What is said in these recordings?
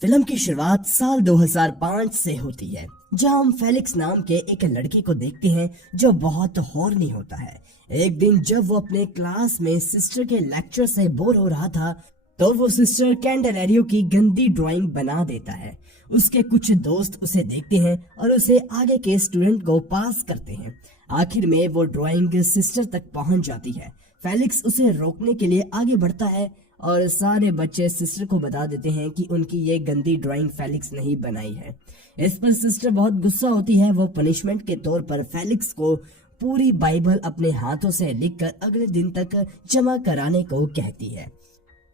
Film की शुरुआत साल 2005 से होती है, जहां हम फेलिक्स नाम के एक लड़के को देखते हैं जो बहुत हॉर्नी होता है। एक दिन जब वो अपने क्लास में सिस्टर के लेक्चर से बोर हो रहा था, तो वो सिस्टर कैंडेलेरियो की गंदी ड्राइंग बना देता है। उसके कुछ दोस्त उसे देखते हैं और उसे आगे के स्टूडेंट को पास करते हैं। आखिर में वो ड्राइंग सिस्टर तक पहुंच जाती है। फेलिक्स उसे रोकने के लिए आगे बढ़ता है और सारे बच्चे सिस्टर को बता देते हैं कि उनकी ये गंदी ड्राइंग फेलिक्स ने ही बनाई है। इस पर सिस्टर बहुत गुस्सा होती है। वो पनिशमेंट के तौर पर फेलिक्स को पूरी बाइबल अपने हाथों से लिखकर अगले दिन तक जमा कराने को कहती है।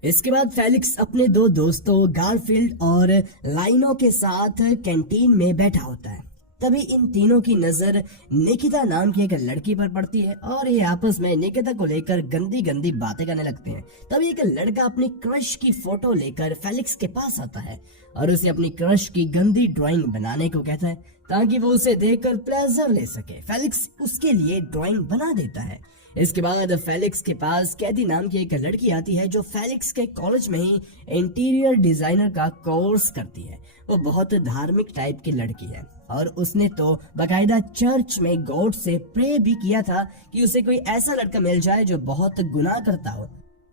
इसके बाद फेलिक्स अपने दो दोस्तों गारफील्ड और लाइनो के साथ कैंटीन में बैठा होता है। तभी इन तीनों की नजर निकिता नाम की एक लड़की पर पड़ती है और ये आपस में निकिता को लेकर गंदी गंदी बातें करने लगते हैं। तभी एक लड़का अपनी क्रश की फोटो लेकर फेलिक्स के पास आता है और उसे अपनी क्रश की गंदी ड्राइंग बनाने को कहता है ताकि वो उसे देखकर प्लेजर ले सके। फेलिक्स उसके लिए ड्राइंग बना देता है। इसके बाद फेलिक्स के पास कैदी नाम की एक लड़की आती है जो फेलिक्स के कॉलेज में ही इंटीरियर डिजाइनर का कोर्स करती है। वो बहुत धार्मिक टाइप की लड़की है और उसने तो बकायदा चर्च में गॉड से प्रे भी किया था कि उसे कोई ऐसा लड़का मिल जाए जो बहुत गुनाह करता हो,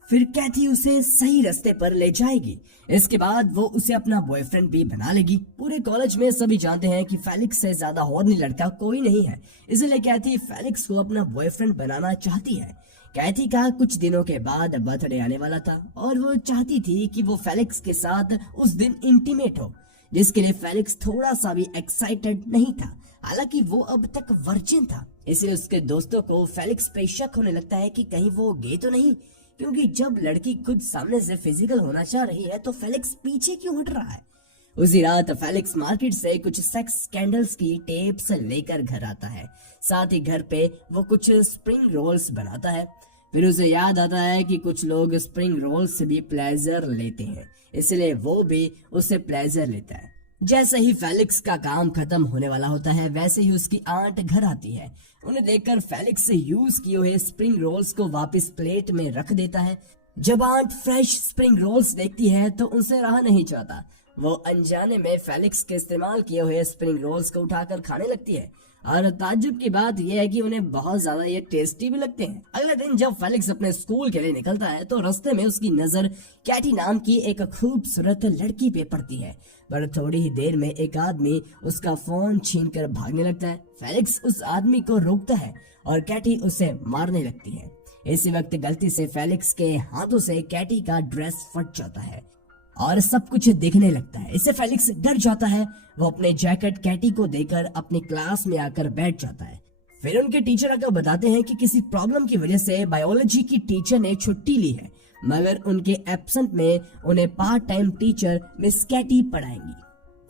फिर कैथी उसे सही रास्ते पर ले जाएगी। इसके बाद वो उसे अपना बॉयफ्रेंड भी बना लेगी। पूरे कॉलेज में सभी जानते हैं कि फेलिक्स से ज्यादा हॉर्नी लड़का कोई नहीं है, इसलिए कैथी फेलिक्स को अपना बॉयफ्रेंड बनाना चाहती है। कैथी का कुछ दिनों के बाद बर्थडे आने वाला था और वो चाहती थी कि वो फेलिक्स के साथ उस दिन इंटीमेट हो, जिसके लिए फेलिक्स थोड़ा सा भी एक्साइटेड नहीं था। हालांकि वो अब तक वर्जिन था, इसलिए उसके दोस्तों को फेलिक्स पे शक होने लगता है कि कहीं वो गे तो नहीं, क्योंकि जब लड़की खुद सामने से फिजिकल होना चाह रही है तो फेलिक्स पीछे क्यों हट रहा है। उसी रात फेलिक्स मार्केट से कुछ सेक्स स्कैंडल्स की टेप्स लेकर घर आता है। साथ ही घर पे वो कुछ स्प्रिंग रोल्स बनाता है। फिर उसे याद आता है कि कुछ लोग स्प्रिंग रोल्स से भी प्लेजर लेते हैं, इसलिए वो भी उससे प्लेजर लेता है। जैसे ही फेलिक्स का काम खत्म होने वाला होता है, वैसे ही उसकी आंट घर आती है। उन्हें देखकर फेलिक्स से यूज किए हुए स्प्रिंग रोल्स को वापस प्लेट में रख देता है। जब आंट फ्रेश स्प्रिंग रोल्स देखती है तो उनसे रहा नहीं जाता। वो अनजाने में फेलिक्स के इस्तेमाल किए हुए स्प्रिंग रोल्स को उठाकर खाने लगती है और ताज्जुब की बात यह है कि उन्हें बहुत ज्यादा ये टेस्टी भी लगते हैं। अगले दिन जब फेलिक्स अपने स्कूल के लिए निकलता है तो रास्ते में उसकी नजर कैटी नाम की एक खूबसूरत लड़की पे पड़ती है, पर थोड़ी ही देर में एक आदमी उसका फोन छीनकर भागने लगता है। फेलिक्स उस आदमी को रोकता है और कैटी उसे मारने लगती है। इसी वक्त गलती से फेलिक्स के हाथों से कैटी का ड्रेस फट जाता है और सब कुछ दिखने लगता है। इससे फेलिक्स डर जाता है। वो अपने जैकेट कैटी को देकर अपनी क्लास में आकर बैठ जाता है। फिर उनके टीचर आकर बताते हैं कि किसी प्रॉब्लम की वजह से बायोलॉजी की टीचर ने छुट्टी ली है, मगर उनके एब्सेंट में उन्हें part time teacher miss Katie पढ़ाएंगी।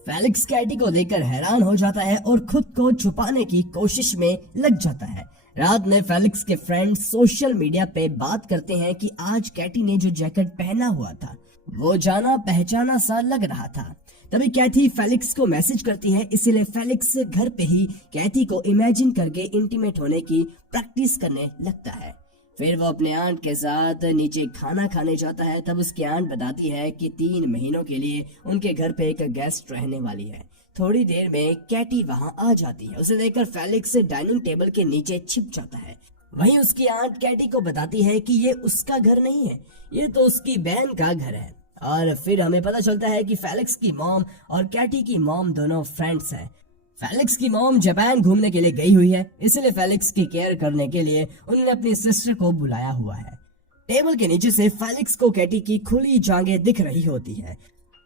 फेलिक्स कैटी को देखकर हैरान हो जाता है और खुद को छुपाने की कोशिश में लग जाता है। रात में फेलिक्स के फ्रेंड्स सोशल मीडिया पे बात करते हैं कि आज कैटी ने जो जैकेट पहना हुआ था वो जाना पहचाना सा लग रहा था। तभी कैथी फेलिक्स को मैसेज करती है, इसीलिए फेलिक्स घर पे ही कैथी को इमेजिन करके इंटीमेट होने की प्रैक्टिस करने लगता है। फिर वो अपने आंट के साथ नीचे खाना खाने जाता है। तब उसकी आंट बताती है कि 3 महीनों के लिए उनके घर पे एक गेस्ट रहने वाली है। थोड़ी देर में कैटी वहां आ जाती है। उसे देखकर फेलिक्स डाइनिंग टेबल के नीचे छिप जाता है। वहीं उसकी आंट कैटी को बताती है कि ये उसका घर नहीं है, ये तो उसकी बहन का घर है। और फिर हमें पता चलता है कि फेलिक्स की मॉम और कैटी की मॉम दोनों फ्रेंड्स हैं। फेलिक्स की मॉम जापान घूमने के लिए गई हुई है, इसलिए फेलिक्स की केयर करने के लिए उन्होंने अपनी सिस्टर को बुलाया हुआ है। टेबल के नीचे से फेलिक्स को कैटी की खुली जांघें दिख रही होती है।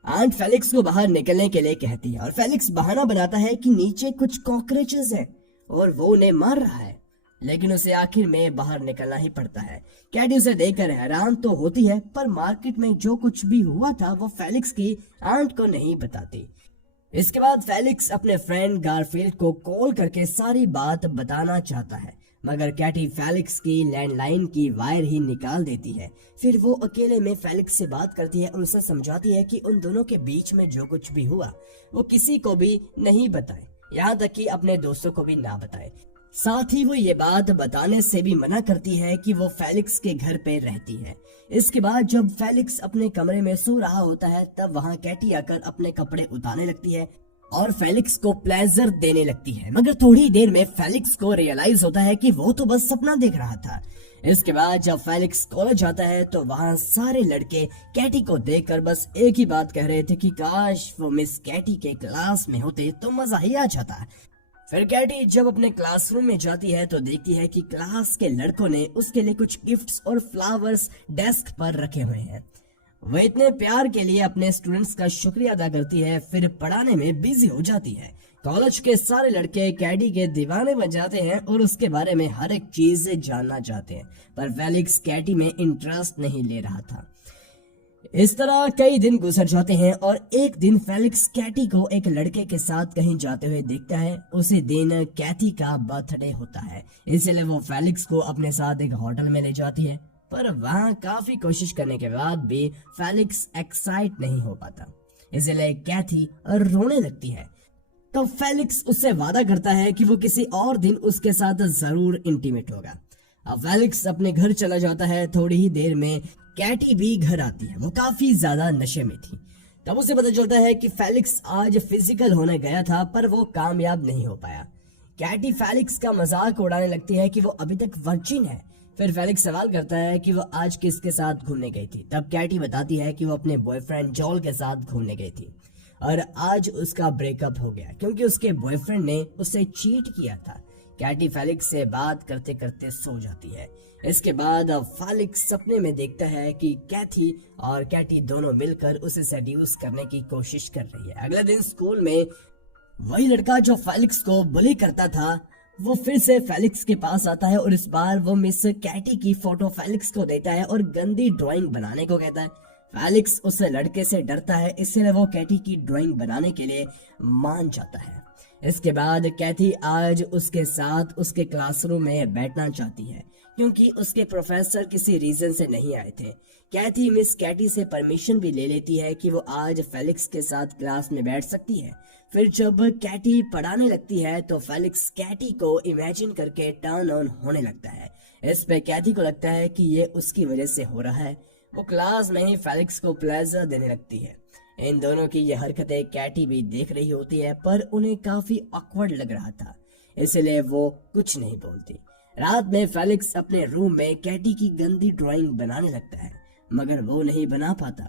आंट फेलिक्स को बाहर निकलने के लिए कहती है और फेलिक्स बहाना बनाता है कि नीचे कुछ कॉकरोचेस हैं और वो उन्हें मार रहा है, लेकिन उसे आखिर में बाहर निकलना ही पड़ता है। कैटी उसे देखकर हैरान तो होती है, पर मार्केट में जो कुछ भी हुआ था वो फेलिक्स की आंट को नहीं बताती। इसके बाद फेलिक्स अपने फ्रेंड गारफील्ड को कॉल करके सारी बात बताना चाहता है, मगर कैटी फेलिक्स की लैंडलाइन की वायर ही निकाल देती है। फिर वो अकेले में फेलिक्स से बात करती है और उसे समझाती है कि उन दोनों के बीच में जो कुछ भी हुआ वो किसी को भी नहीं बताए, यहाँ तक कि अपने दोस्तों को भी ना बताए। साथ ही वो ये बात बताने से भी मना करती है कि वो फेलिक्स के घर पे रहती है। इसके बाद जब फेलिक्स अपने कमरे में सो रहा होता है तब वहाँ कैटी आकर अपने कपड़े उतारने लगती है और फेलिक्स को प्लेजर देने लगती है, मगर थोड़ी देर में फेलिक्स को रियलाइज होता है कि वो तो बस सपना देख रहा था। इसके बाद जब फेलिक्स कॉलेज जाता है तो वहाँ सारे लड़के कैटी को देखकर बस एक ही बात कह रहे थे कि काश वो मिस कैटी के क्लास में होते तो मजा ही आ जाता। फिर कैटी जब अपने क्लासरूम में जाती है तो देखती है कि क्लास के लड़कों ने उसके लिए कुछ गिफ्ट्स और फ्लावर्स डेस्क पर रखे हुए हैं। वह इतने प्यार के लिए अपने स्टूडेंट्स का शुक्रिया अदा करती है, फिर पढ़ाने में बिजी हो जाती है। कॉलेज के सारे लड़के कैटी के दीवाने बन जाते हैं और उसके बारे में हर एक चीज जानना चाहते हैं, पर फेलिक्स कैटी में इंटरेस्ट नहीं ले रहा था। इस तरह कई दिन गुजर जाते हैं और एक दिन फेलिक्स कैटी को एक लड़के के साथ कहीं जाते हुए देखता है। उसी दिन कैथी का बर्थडे होता है, इसलिए वो फेलिक्स को अपने साथ एक होटल में ले जाती है, पर वहाँ काफी कोशिश करने के बाद भी फेलिक्स एक्साइट नहीं हो पाता, इसलिए कैथी रोने लगती है। तो फेलिक्स उससे वादा करता है कि वो किसी और दिन उसके साथ जरूर इंटीमेट होगा। अब फेलिक्स अपने घर चला जाता है। थोड़ी ही देर में कैटी भी घर आती है। वो काफी ज्यादा नशे में थी। तब उसे पता चलता है कि फेलिक्स आज फिजिकल होने गया था पर वो कामयाब नहीं हो पाया। कैटी फेलिक्स का मजाक उड़ाने लगती है कि वो अभी तक वर्जिन है। फिर फेलिक्स सवाल करता है कि वो आज किसके साथ घूमने गई थी। तब कैटी बताती है कि वो अपने बॉयफ्रेंड जॉल के साथ घूमने गई थी और आज उसका ब्रेकअप हो गया क्योंकि उसके बॉयफ्रेंड ने उसे चीट किया था। कैटी फेलिक्स से बात करते करते सो जाती है। इसके बाद फेलिक्स सपने में देखता है कि कैथी और कैटी दोनों मिलकर उसे सेड्यूस करने की कोशिश कर रही है। अगले दिन स्कूल में वही लड़का जो फेलिक्स को बुली करता था वो फिर से फेलिक्स के पास आता है और इस बार वो मिस कैटी की फोटो फेलिक्स को देता है और गंदी ड्राइंग बनाने को कहता है। फेलिक्स उस लड़के से डरता है, इसलिए वो कैटी की ड्राइंग बनाने के लिए मान जाता है। इसके बाद कैथी आज उसके साथ उसके क्लासरूम में बैठना चाहती है क्योंकि उसके प्रोफेसर किसी रीजन से नहीं आए थे। कैथी मिस कैटी से परमिशन भी ले लेती है कि वो आज फेलिक्स के साथ क्लास में बैठ सकती है। फिर जब कैटी पढ़ाने लगती है तो फेलिक्स कैटी को इमेजिन करके टर्न ऑन होने लगता है। इस पे कैथी को लगता है कि ये उसकी वजह से हो रहा है। वो क्लास में ही फेलिक्स को प्लेजर देने लगती है। इन दोनों की ये हरकतें कैटी भी देख रही होती है पर उन्हें काफी ऑकवर्ड लग रहा था, इसलिए वो कुछ नहीं बोलती। रात में फेलिक्स अपने रूम में कैटी की गंदी ड्राइंग बनाने लगता है मगर वो नहीं बना पाता।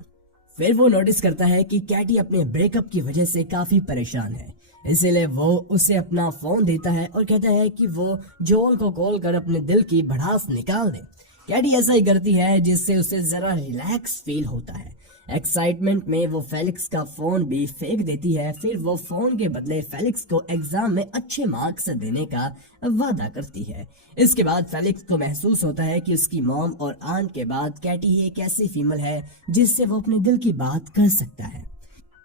फिर वो नोटिस करता है कि कैटी अपने ब्रेकअप की वजह से काफी परेशान है, इसीलिए वो उसे अपना फोन देता है और कहता है कि वो जोल को कॉल कर अपने दिल की भड़ास निकाल दे। कैटी ऐसा ही करती है जिससे उसे जरा रिलैक्स फील होता है। एक्साइटमेंट में वो फेलिक्स का फोन भी फेंक देती है। फिर वो फोन के बदले फेलिक्स को एग्जाम में अच्छे मार्क्स देने का वादा करती है। इसके बाद फेलिक्स को महसूस होता है कि उसकी मॉम और आंट के बाद कैटी ही एक ऐसी फीमेल है जिससे वो अपने दिल की बात कर सकता है।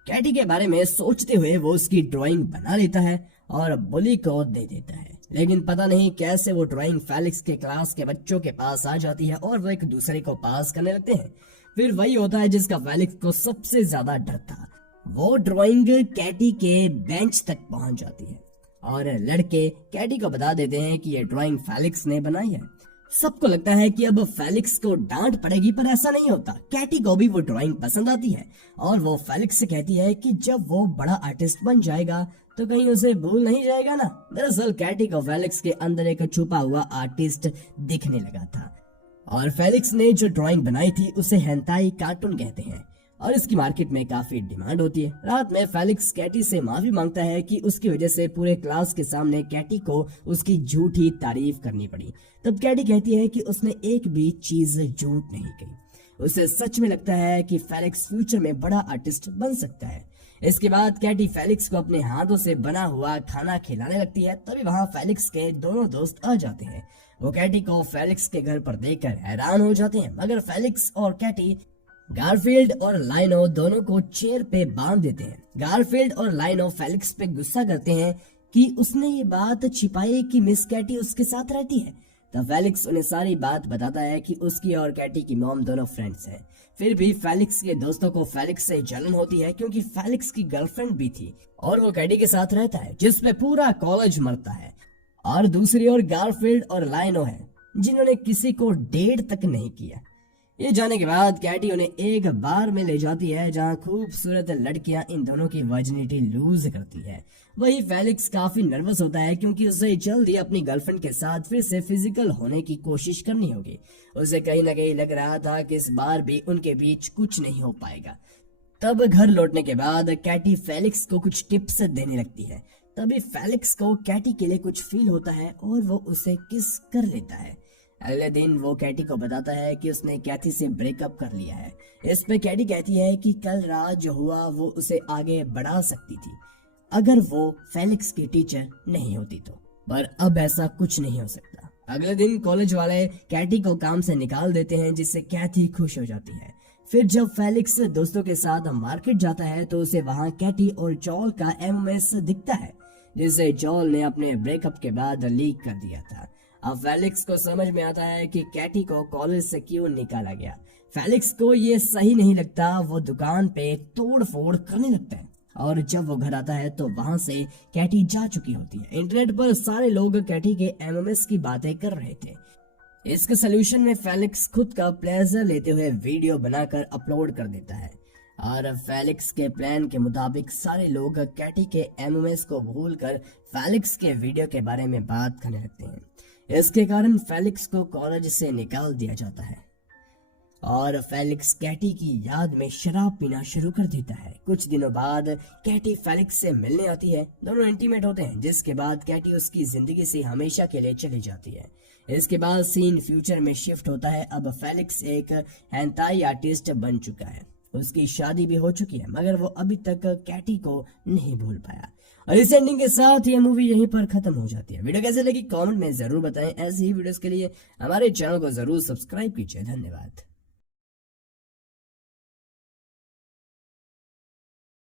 कैटी के बारे में सोचते हुए वो उसकी ड्राइंग बना लेता है और बुली को दे देता है, लेकिन पता नहीं कैसे वो ड्राइंग फेलिक्स के क्लास के बच्चों के पास आ जाती है और वो एक दूसरे को पास करने लगते हैं। फिर वही होता है जिसका फेलिक्स को सबसे ज्यादा डर था। वो ड्राइंग कैटी के बेंच तक पहुंच जाती है और लड़के कैटी को बता देते हैं कि ये ड्राइंग फेलिक्स ने बनाई है। सबको लगता है कि अब फेलिक्स को डांट पड़ेगी पर ऐसा नहीं होता। कैटी को भी वो ड्राइंग पसंद आती है और वो फेलिक्स से कहती है कि जब वो बड़ा आर्टिस्ट बन जाएगा तो कहीं उसे भूल नहीं जाएगा ना। दरअसल कैटी को फेलिक्स के अंदर एक छुपा हुआ आर्टिस्ट दिखने लगा था और फेलिक्स ने जो ड्राइंग बनाई थी उसे हेंताई कार्टून कहते हैं और इसकी मार्केट में काफी डिमांड होती है। रात में फेलिक्स कैटी से माफी मांगता है कि उसकी वजह से पूरे क्लास के सामने कैटी को उसकी झूठी तारीफ करनी पड़ी। तब कैटी कहती है कि उसने एक भी चीज झूठ नहीं कही। उसे सच में लगता है कि फेलिक्स फ्यूचर में बड़ा आर्टिस्ट बन सकता है। इसके बाद कैटी फेलिक्स को अपने हाथों से बना हुआ खाना खिलाने लगती है। तभी वहाँ फेलिक्स के दोनों दोस्त आ जाते हैं। वो कैटी को फेलिक्स के घर पर देखकर हैरान हो जाते हैं, मगर फेलिक्स और कैटी गारफील्ड और लाइनो दोनों को चेयर पे बांध देते हैं। गारफील्ड और लाइनो फेलिक्स पे गुस्सा करते हैं कि उसने ये बात छिपाई कि मिस कैटी उसके साथ रहती है। तो फेलिक्स उन्हें सारी बात बताता है कि उसकी और कैटी की मॉम दोनों फ्रेंड्स हैं। फिर भी फेलिक्स के दोस्तों को फेलिक्स से जलन होती है क्योंकि फेलिक्स की गर्लफ्रेंड भी थी और वो कैटी के साथ रहता है जिसपे पूरा कॉलेज मरता है। और दूसरी ओर गारफील्ड और लायनो है जिन्होंने किसी को डेट तक नहीं किया। ये जाने के बाद कैटी उन्हें एक बार में ले जाती है जहां खूबसूरत लड़कियां इन दोनों की वर्जिनिटी लूज करती है। वही फेलिक्स काफी नर्वस होता है क्योंकि उसे जल्द ही अपनी गर्लफ्रेंड के साथ फिर से फिजिकल होने की कोशिश करनी होगी। उसे कहीं ना कहीं लग रहा था कि इस बार भी उनके बीच कुछ नहीं हो पाएगा। तब घर लौटने के बाद कैटी फेलिक्स को कुछ टिप्स देने लगती है। तभी फेलिक्स को कैटी के लिए कुछ फील होता है और वो उसे किस कर लेता है। अगले दिन वो कैटी को बताता है कि उसने कैथी से ब्रेकअप कर लिया है। इस पे कैटी कहती है कि कल रात जो हुआ वो उसे आगे बढ़ा सकती थी अगर वो फेलिक्स की टीचर नहीं होती तो, पर अब ऐसा कुछ नहीं हो सकता। अगले दिन कॉलेज वाले कैटी को काम से निकाल देते हैं जिससे कैथी खुश हो जाती है। फिर जब फेलिक्स दोस्तों के साथ मार्केट जाता है तो उसे वहां कैटी और जॉल का एमएमएस दिखता है जिसे जॉल ने अपने ब्रेकअप के बाद लीक कर दिया था। अब फेलिक्स को समझ में आता है कि कैटी को कॉलेज से क्यों निकाला गया। फेलिक्स को ये सही नहीं लगता। वो दुकान पे तोड़ फोड़ करने लगता है और जब वो घर आता है तो वहां से कैटी जा चुकी होती है। इंटरनेट पर सारे लोग कैटी के एमएमएस की बातें कर रहे थे। इसके सोल्यूशन में फेलिक्स खुद का प्लेजर लेते हुए वीडियो बनाकर अपलोड कर देता है और फेलिक्स के प्लान के मुताबिक सारे लोग कैटी के एमएमएस को भूलकर फेलिक्स के वीडियो के बारे में बात करने लगते हैं। इसके कारण फेलिक्स को कॉलेज से निकाल दिया जाता है और फेलिक्स कैटी की याद में शराब पीना शुरू कर देता है। कुछ दिनों बाद कैटी फेलिक्स से मिलने आती है। दोनों इंटीमेट होते हैं जिसके बाद कैटी उसकी जिंदगी से हमेशा के लिए चली जाती है। इसके बाद सीन फ्यूचर में शिफ्ट होता है। अब फेलिक्स एक हेंताई आर्टिस्ट बन चुका है। उसकी शादी भी हो चुकी है मगर वो अभी तक कैटी को नहीं भूल पाया। और इस एंडिंग के साथ ये मूवी यहीं पर खत्म हो जाती है। वीडियो कैसे लगी कमेंट में जरूर बताएं। ऐसी ही वीडियोस के लिए हमारे चैनल को जरूर सब्सक्राइब कीजिए। धन्यवाद।